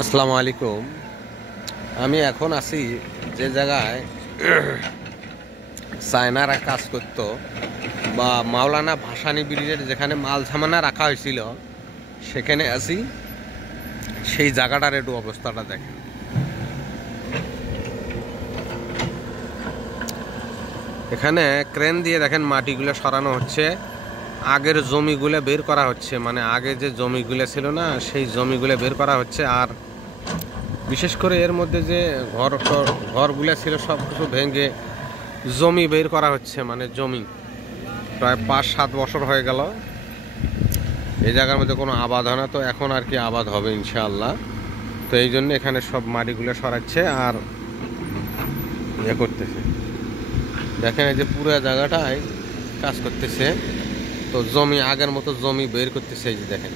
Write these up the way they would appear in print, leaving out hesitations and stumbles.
আসসালামু আলাইকুম। আমি এখন আছি যে জায়গায় চায়নারা কাজ করত বা মাওলানা ভাসানী ব্রিজের যেখানে মাল সামানা রাখা হয়েছিল সেখানে আছি। সেই জায়গাটার একটু অবস্থাটা দেখেন। এখানে ক্রেন দিয়ে দেখেন মাটিগুলো সরানো হচ্ছে, আগের জমিগুলো বের করা হচ্ছে, মানে আগে যে জমিগুলো ছিল না সেই জমিগুলো বের করা হচ্ছে। আর বিশেষ করে এর মধ্যে যে ঘরগুলো ছিল সব কিছু ভেঙে জমি বের করা হচ্ছে, মানে জমি প্রায় 5-7 বছর হয়ে গেল এই জায়গার মধ্যে কোনো আবাদ হয় না। তো এখন আর কি আবাদ হবে ইনশাআল্লাহ। তো এই জন্য এখানে সব মাটিগুলো সরাচ্ছে আর ইয়ে করতেছে। দেখেন এই যে পুরো জায়গাটায় কাজ করতেছে। তো জমি আগের মতো জমি বের করতেছে। এই যে দেখেন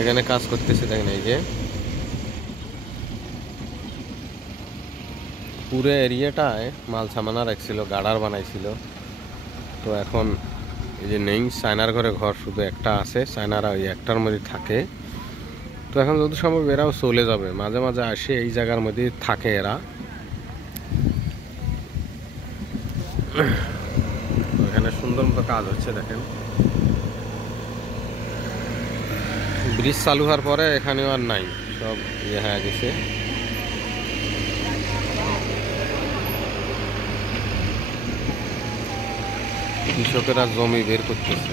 এখানে কাজ করতেছে, দেখেন এই যে পুরো এরিয়াটায় মাল সামানা রাখছিল, গাড়ার বানাইছিল। তো এখন এই যে নেই, চায়নার ঘরে ঘর শুধু একটা আছে, চায়নারা ওই একটার মধ্যে থাকে। তো এখন যত সম্ভব এরাও চলে যাবে, মাঝে মাঝে আসে এই জায়গার মধ্যে থাকে এরা। এখানে সুন্দর মতো কাজ হচ্ছে দেখেন। ব্রিজ চালু হওয়ার পরে এখানেও আর নাই, সব ইয়ে হয়ে গেছে। কৃষকেরা জমি বের করতেছে।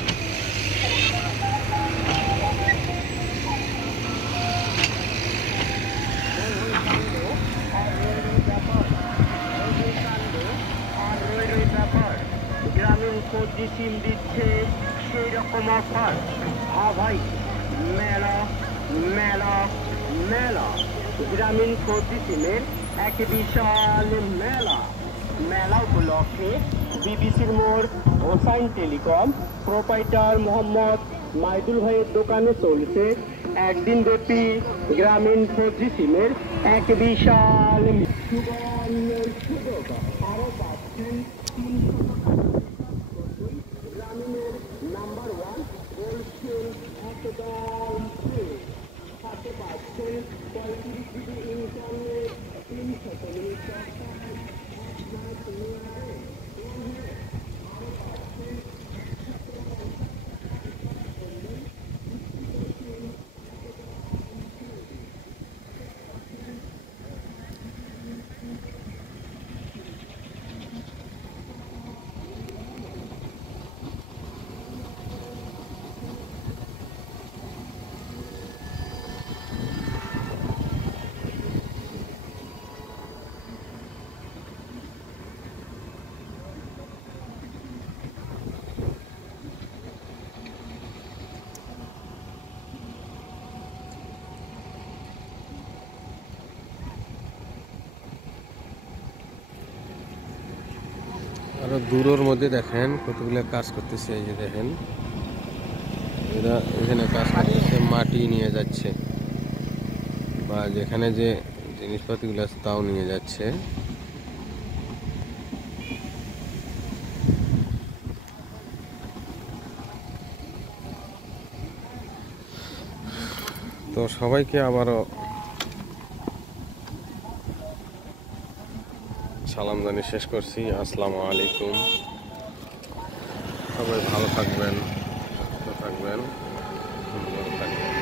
গ্রামীণ ফোরজি সিম দিচ্ছে সেই রকম অফার। হ্যাঁ ভাই, মেলা মেলা মেলা গ্রামীণ ফোরজি সিমের এক বিশাল মেলা। মেলা উপলক্ষে বিবিসির মোড় হোসাইন টেলিকম প্রোপাইটার মোহাম্মদ মাইদুল ভাইয়ের দোকানে চলছে একদিন ব্যাপী গ্রামীণ ফোরজি সিমের এক বিশাল সুবর্ণের সুযোগ। আরো পাচ্ছেন 300 গ্রামীণের নাম্বার 1 গোল্ড সিম একদম ফ্রি। সাথে পাচ্ছেন 35 GB internet, 300 minute talk time, 1 মাস মেয়াদে। আরো পাচ্ছেন আরো দূরের মধ্যে দেখেন কতগুলো কাজ করতেছে। এই যে দেখেন এরা এখানে কাজ করতেছে, মাটি নিয়ে যাচ্ছে বা যেখানে যে জিনিসপাতিগুলো আছে তাও নিয়ে যাচ্ছে। তো সবাইকে আবারও সালাম জানিয়ে শেষ করছি। আসসালামু আলাইকুম। সবাই ভালো থাকবেন, সুস্থ থাকবেন, সুন্দর থাকবেন।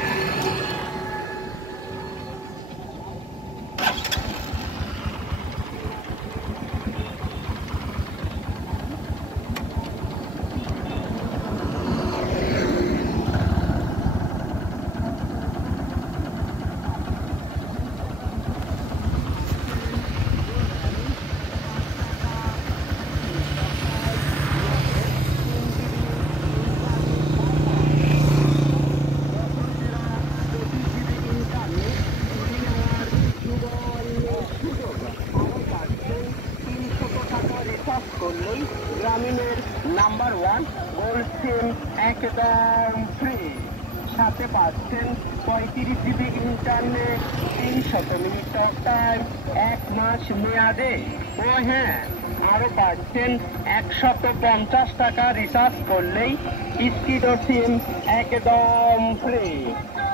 করলেই গ্রামীণের নাম্বার 1 গোল্ড সিম একদম ফ্রি। সাথে পাচ্ছেন 35 GB internet, 300 minute talk time, 1 মাস মেয়াদে। ও হ্যাঁ, আরো পাচ্ছেন 150 টাকা রিচার্জ করলেই স্কিডো সিম একদম ফ্রি।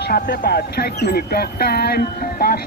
সাথে 60 মিনিট টক টাইম, 5